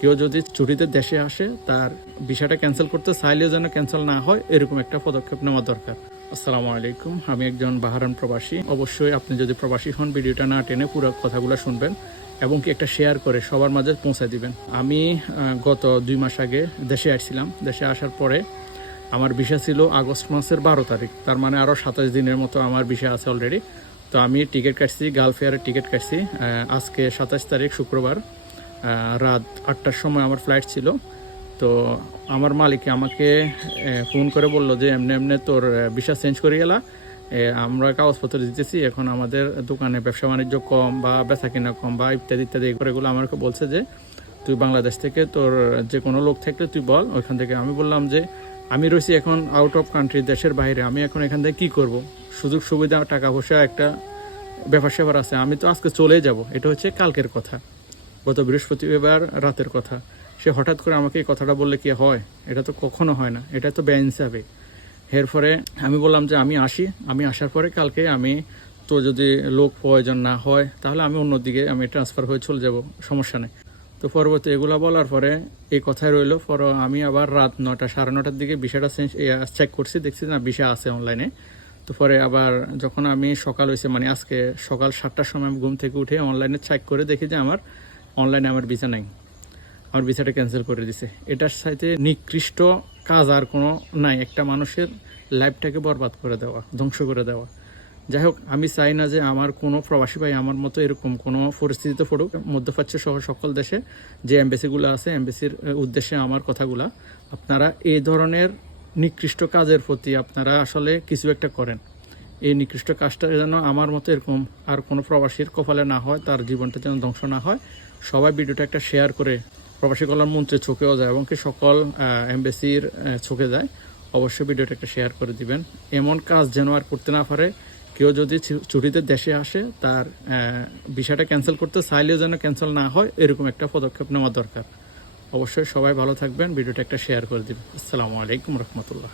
কেউ যদি ছুটিতে দেশে আসে তার ভিসাটা ক্যান্সেল করতে চাইলেও যেন ক্যান্সেল না হয়, এরকম একটা পদক্ষেপ নেওয়া দরকার। আসসালামু আলাইকুম, আমি একজন বাহারান প্রবাসী। অবশ্যই আপনি যদি প্রবাসী হন ভিডিওটা না টেনে পুরো কথাগুলো শুনবেন এবং কি একটা শেয়ার করে সবার মাঝে পৌঁছায় দিবেন। আমি গত 2 মাস আগে দেশে আসছিলাম। দেশে আসার পরে আমার ভিসা ছিল আগস্ট মাসের 12 তারিখ, তার মানে আরও 27 দিনের মতো আমার ভিসা আছে অলরেডি। তো আমি টিকিট কাটছি, গালফ এয়ারের টিকিট কাটছি। আজকে 27 তারিখ শুক্রবার রাত 8টার সময় আমার ফ্লাইট ছিল। তো আমার মালিক আমাকে ফোন করে বললো যে এমনি এমনি তোর ভিসা চেঞ্জ করে গেলা, আমরা কাগজপত্র দিতেছি, এখন আমাদের দোকানে ব্যবসা বাণিজ্য কম বা বেচা কিনা কম বা ইত্যাদি ইত্যাদি এগুলো আমাকে বলছে যে তুই বাংলাদেশ থেকে তোর যে কোনো লোক থাকলে তুই বল ওইখান থেকে। আমি বললাম যে আমি রয়েছি এখন আউট অফ কান্ট্রি, দেশের বাইরে, আমি এখন এখান থেকে কী করব, সুযোগ সুবিধা টাকা পয়সা একটা ব্যাপার স্যাপার আছে, আমি তো আজকে চলে যাব। এটা হচ্ছে কালকের কথা, গত বৃহস্পতিবার রাতের কথা। সে হঠাৎ করে আমাকে এই কথাটা বললে কি হয়? এটা তো কখনো হয় না, এটা তো বেইনসাফি। এরপরে আমি বললাম যে আমি আসি, আমি আসার পরে কালকে আমি তো যদি লোক প্রয়োজন না হয় তাহলে আমি অন্যদিকে আমি ট্রান্সফার হয়ে চলে যাব, সমস্যা নেই। তো পরবর্তী এগুলো বলার পরে এই কথাই রইলো। পরে আমি আবার রাত 9টা 9:30টার দিকে ভিসাটা চেক করছি, দেখছি না ভিসা আছে অনলাইনে। তো পরে আবার যখন আমি সকাল হয়েছে, মানে আজকে সকাল 7টার সময় আমি ঘুম থেকে উঠে অনলাইনে চেক করে দেখি যে আমার অনলাইনে আমার ভিসা নাই, আমার ভিসাটা ক্যান্সেল করে দিছে। এটার সাথে নিকৃষ্ট কাজ আর কোনো নাই, একটা মানুষের লাইফটাকে বরবাদ করে দেওয়া, ধ্বংস করে দেওয়া। যাই হোক, আমি চাই না যে আমার কোনো প্রবাসী ভাই আমার মতো এরকম কোনো পরিস্থিতিতে পড়ুক। মধ্যপ্রাচ্য সহ সকল দেশে যে এমবেসিগুলো আছে, এমবেসির উদ্দেশ্যে আমার কথাগুলা, আপনারা এই ধরনের নিকৃষ্ট কাজের প্রতি আপনারা আসলে কিছু একটা করেন। এই নিকৃষ্ট কাজটা যেন আমার মতো এরকম আর কোনো প্রবাসীর কপালে না হয়, তার জীবনটা যেন ধ্বংস না হয়। সবাই ভিডিওটা একটা শেয়ার করে প্রবাসী কল্যাণ মন্ত্রীর চোখেও যায় এবং কি সকল এমবেসির চোখে যায়। অবশ্যই ভিডিওটা একটা শেয়ার করে দিবেন। এমন কাজ যেন আর করতে না পারে। কেউ যদি ছুটিতে দেশে আসে তার ভিসাটা ক্যান্সেল করতে চাইলেও যেন ক্যান্সেল না হয়, এরকম একটা পদক্ষেপ নেওয়া দরকার। অবশ্যই সবাই ভালো থাকবেন, ভিডিওটা একটা শেয়ার করে দিবেন। আসসালামু আলাইকুম রহমতুল্লাহ।